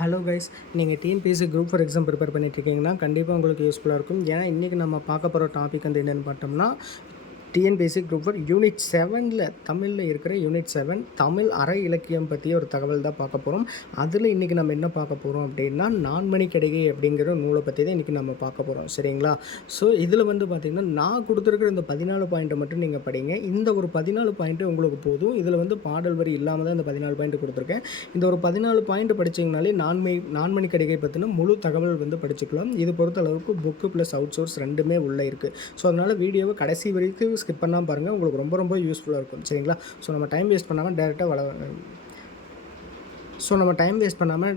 Hello guys, நீங்கள் TNPSC group four exam prepare பண்ணிட்டுருக்கீங்கன்னா கண்டிப்பாக உங்களுக்கு யூஸ்ஃபுல்லாக இருக்கும். ஏன்னா இன்றைக்கி நம்ம பார்க்க போகிற டாபிக் வந்து என்னென்னு பார்த்தோம்னா, டிஎன்பிஎஸ்சி குரூப் ஃபார் யூனிட் 7ல் தமிழில் இருக்கிற யூனிட் 7 தமிழ் அரை இலக்கியம் பற்றிய ஒரு தகவல் தான் பார்க்க போகிறோம். அதில் இன்றைக்கி நம்ம என்ன பார்க்க போகிறோம் அப்படின்னா, நான்மணி கடிகை அப்படிங்கிற நூலை பற்றி தான் இன்றைக்கி நம்ம பார்க்க போகிறோம். சரிங்களா? ஸோ இதில் வந்து பார்த்திங்கன்னா, நான் கொடுத்துருக்கிற இந்த 14 பாயிண்ட்டை மட்டும் நீங்கள் படிங்க. இந்த ஒரு 14 பாயிண்ட்டு உங்களுக்கு போதும். இதில் வந்து பாடல் வரி இல்லாமல் தான் இந்த 14 பாயிண்ட் கொடுத்துருக்கேன். இந்த ஒரு 14 பாயிண்ட் படிச்சிங்கனாலே நான்மணி கடிகை பற்றின முழு தகவல் வந்து படிச்சுக்கலாம். இது பொறுத்த அளவுக்கு புக்கு ப்ளஸ் அவுட் சோர்ஸ் ரெண்டுமே உள்ளே இருக்குது. ஸோ அதனால் வீடியோவை கடைசி வரைக்கும் ஸ்கிப் பண்ணாமல் பாருங்கள், உங்களுக்கு ரொம்ப ரொம்ப யூஸ்ஃபுல்லாக இருக்கும். சரிங்களா? ஸோ நம்ம டைம் வேஸ்ட் பண்ணாமல்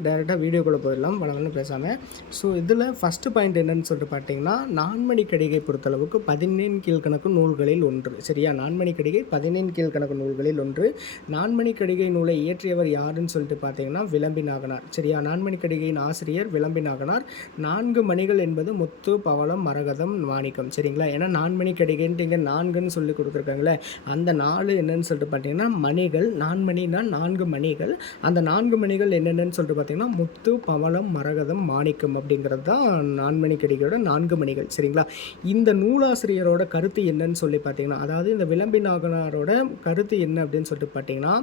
டேரெக்டாக வீடியோக்குள்ளே போயிடலாம், வளவலன்னு பேசாமல். ஸோ இதில் ஃபஸ்ட்டு பாயிண்ட் என்னென்னு சொல்லிட்டு பார்த்தீங்கன்னா, நான்மணி கடிகை பொறுத்தளவுக்கு 17 கீழ்கணக்கு நூல்களில் ஒன்று. சரியா? நான்மணி கடிகை 17 கீழ்கணக்கு நூல்களில் ஒன்று. நான்மணி கடிகை நூலை இயற்றியவர் யாருன்னு சொல்லிட்டு பார்த்தீங்கன்னா, விளம்பி நாகனார். சரியா? நான்மணி கடிகையின் ஆசிரியர் விளம்பி நாகனார். 4 மணிகள் என்பது முத்து, பவளம், மரகதம், மாணிக்கம். சரிங்களா? ஏன்னா நான்மணி கடிகைன்ட்டு இங்கே 4ன்னு சொல்லி கொடுத்துருக்காங்களே, அந்த 4 என்னன்னு சொல்லிட்டு பார்த்தீங்கன்னா மணிகள். நான்மணினா 4 மணிகள். அந்த 4 மணிகள் என்னென்னு சொல்லிட்டு பார்த்தீங்கன்னா, முத்து, பவளம், மரகதம், மாணிக்கம் அப்படிங்கிறது தான் நான்மணி கடிகையோட 4 மணிகள். சரிங்களா? இந்த நூலாசிரியரோட கருத்து என்னன்னு சொல்லி பார்த்தீங்கன்னா, அதாவது இந்த விளம்பி நாகனாரோட கருத்து என்ன அப்படின்னு சொல்லிட்டு பார்த்தீங்கன்னா,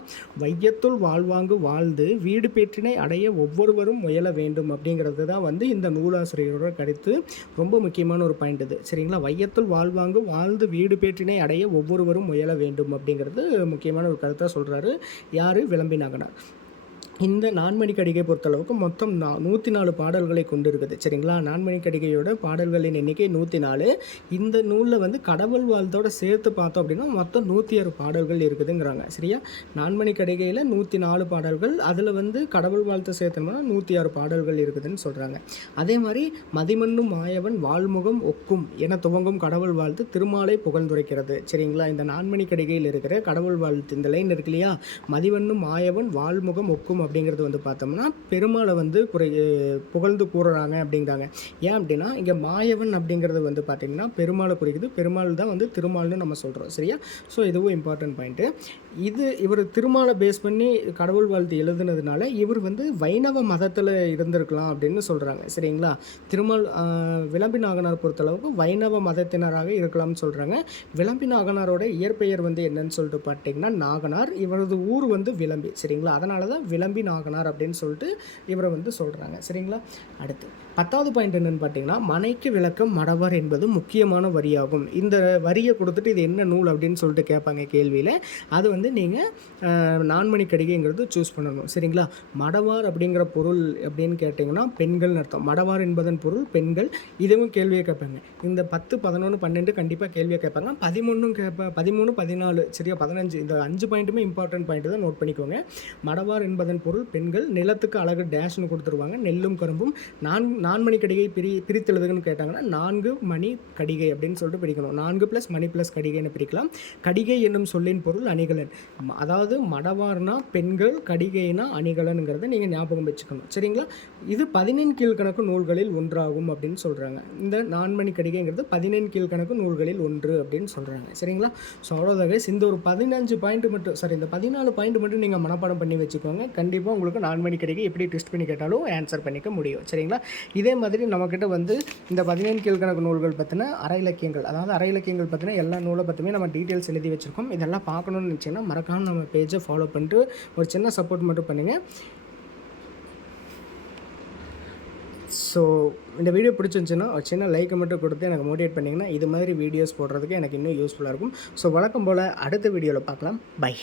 வையத்துள் வாழ்வாங்கு வாழ்ந்து வீடு பேற்றினை அடைய ஒவ்வொருவரும் முயல வேண்டும் அப்படிங்கிறது தான் வந்து இந்த நூலாசிரியரோட கருத்து. ரொம்ப முக்கியமான ஒரு பாயிண்ட் இது. சரிங்களா? வையத்துள் வாழ்வாங்கு வாழ்ந்து வீடு பேற்றினை அடைய ஒவ்வொருவரும் முயல வேண்டும் அப்படிங்கிறது முக்கியமான ஒரு கருத்தாக சொல்கிறாரு. யார்? விளம்பி நாகனார். இந்த நான்மணி கடிகை பொறுத்தளவுக்கு மொத்தம் 104 பாடல்களை கொண்டு இருக்குது. சரிங்களா? நான்மணி கடிகையோட பாடல்களின் எண்ணிக்கை 104. இந்த நூலில் வந்து கடவுள் வாழ்த்தோட சேர்த்து பார்த்தோம் அப்படின்னா மொத்தம் 106 பாடல்கள் இருக்குதுங்கிறாங்க. சரியா? நான்மணி கடிகையில் 104 பாடல்கள், அதில் வந்து கடவுள் வாழ்த்தை சேர்த்தோம்னா 106 பாடல்கள் இருக்குதுன்னு சொல்கிறாங்க. அதே மாதிரி மதிமன்னும் மாயவன் வாழ்முகம் ஒக்கும் என துவங்கும் கடவுள் வாழ்த்து திருமாலை புகழ்ந்துரைக்கிறது. சரிங்களா? இந்த நான்மணி கடிகையில் இருக்கிற கடவுள் வாழ்த்து இந்த லைன் இருக்கு இல்லையா, மதிவன்னும் மாயவன் வாழ்முகம் ஒக்கும் அப்படிங்கிறது வந்து பார்த்தோம்னா பெருமாளை வந்து புகழ்ந்து கூறுறாங்க அப்படிங்கிறாங்க. ஏன் அப்படின்னா, இங்கே மாயவன் அப்படிங்கிறது வந்து பார்த்திங்கன்னா பெருமாளை குறிக்குது. பெருமாள் தான் வந்து திருமால்னு நம்ம சொல்கிறோம். சரியா? ஸோ இதுவும் இம்பார்ட்டன்ட் பாயிண்ட்டு. இவர் திருமாலை பேஸ் பண்ணி கடவுள் வாழ்த்து எழுதுனதுனால இவர் வந்து வைணவ மதத்தில் இருந்திருக்கலாம் அப்படின்னு சொல்கிறாங்க. சரிங்களா? விளம்பி நாகனார் பொறுத்தளவுக்கு வைணவ மதத்தினராக இருக்கலாம்னு சொல்கிறாங்க. விளம்பி நாகனாரோட இயற்பெயர் வந்து என்னன்னு சொல்லிட்டு பார்த்தீங்கன்னா நாகனார். இவரது ஊர் வந்து விளம்பி. சரிங்களா? அதனால தான் விளம்பி நாகனார் அப்படின்னு சொல்லிட்டு இவரை வந்து சொல்கிறாங்க. சரிங்களா? அடுத்து 10வது பாயிண்ட் என்னென்னு பார்த்தீங்கன்னா, மனைக்கு விளக்கம் மடவார் என்பது முக்கியமான வரியாகும். இந்த வரியை கொடுத்துட்டு இது என்ன நூல் அப்படின்னு சொல்லிட்டு கேட்பாங்க கேள்வியில். அது வந்து நீங்கள் நான்மணி கடிகைங்கிறது சூஸ் பண்ணணும். சரிங்களா? மடவார் அப்படிங்கிற பொருள் அப்படின்னு கேட்டிங்கன்னா பெண்கள்னு அர்த்தம். மடவார் என்பதன் பொருள் பெண்கள். இதுவும் கேள்வியை கேட்பாங்க. இந்த 10, 11, 12 கண்டிப்பாக கேள்வியை கேட்பாங்க. 13 13, 14, சரியா? 15 இந்த 5 பாயிண்ட்டுமே இம்பார்ட்டன்ட் பாயிண்ட் தான், நோட் பண்ணிக்கோங்க. மடவார் என்பதன் பொருள் பெண்கள். நிலத்துக்கு அழகு டேஷ்னு கொடுத்துருவாங்க. நெல்லும் கரும்பும். நான்மணி கடிகை பிரித்தெழுதுன்னு கேட்டாங்கன்னா 4 மணி கடிகை அப்படின்னு சொல்லிட்டு பிரிக்கணும். 4 + மணி + கடிகைன்னு பிரிக்கலாம். கடிகை என்னும் சொல்லின் பொருள் அணிகலன். அதாவது மடவார்னா பெண்கள், கடிகைனா அணிகலனுங்கிறத நீங்கள் ஞாபகம் வச்சுக்கணும். சரிங்களா? இது 17 கீழ்கணக்கு நூல்களில் ஒன்றாகும் அப்படின்னு சொல்கிறாங்க. இந்த நான்மணி கடிகைங்கிறது 17 கீழ்கணக்கு நூல்களில் ஒன்று அப்படின்னு சொல்கிறாங்க. சரிங்களா? ஸோ அவ்வளோதாங்க. இந்த ஒரு 15 பாயிண்ட் மட்டும், இந்த 14 பாயிண்ட் மட்டும் நீங்கள் மனப்பாடம் பண்ணி வச்சுக்கோங்க. கண்டிப்பாக உங்களுக்கு நான்மணி கடிகை எப்படி டெஸ்ட் பண்ணி கேட்டாலும் ஆன்சர் பண்ணிக்க முடியும். சரிங்களா? இதே மாதிரி நம்மக்கிட்ட வந்து இந்த 17 கீழ்கணக்கு நூல்கள் பற்றின அரை இலக்கியங்கள், அதாவது அரை இலக்கியங்கள் பற்றின எல்லா நூலை பற்றியுமே நம்ம டீட்டெயில்ஸ் எழுதி வச்சுருக்கோம். இதெல்லாம் பார்க்கணுன்னு நினச்சிங்கன்னா மறக்காமல் நம்ம பேஜை ஃபாலோ பண்ணிட்டு ஒரு சின்ன சப்போர்ட் மட்டும் பண்ணுங்கள். ஸோ இந்த வீடியோ பிடிச்சிருந்துச்சுன்னா ஒரு சின்ன லைக்கை மட்டும் கொடுத்து எனக்கு மோட்டிவேட் பண்ணிங்கன்னா இது மாதிரி வீடியோஸ் போடுறதுக்கு எனக்கு இன்னும் யூஸ்ஃபுல்லாக இருக்கும். ஸோ வழக்கம் போல் அடுத்த வீடியோவில் பார்க்கலாம். பை.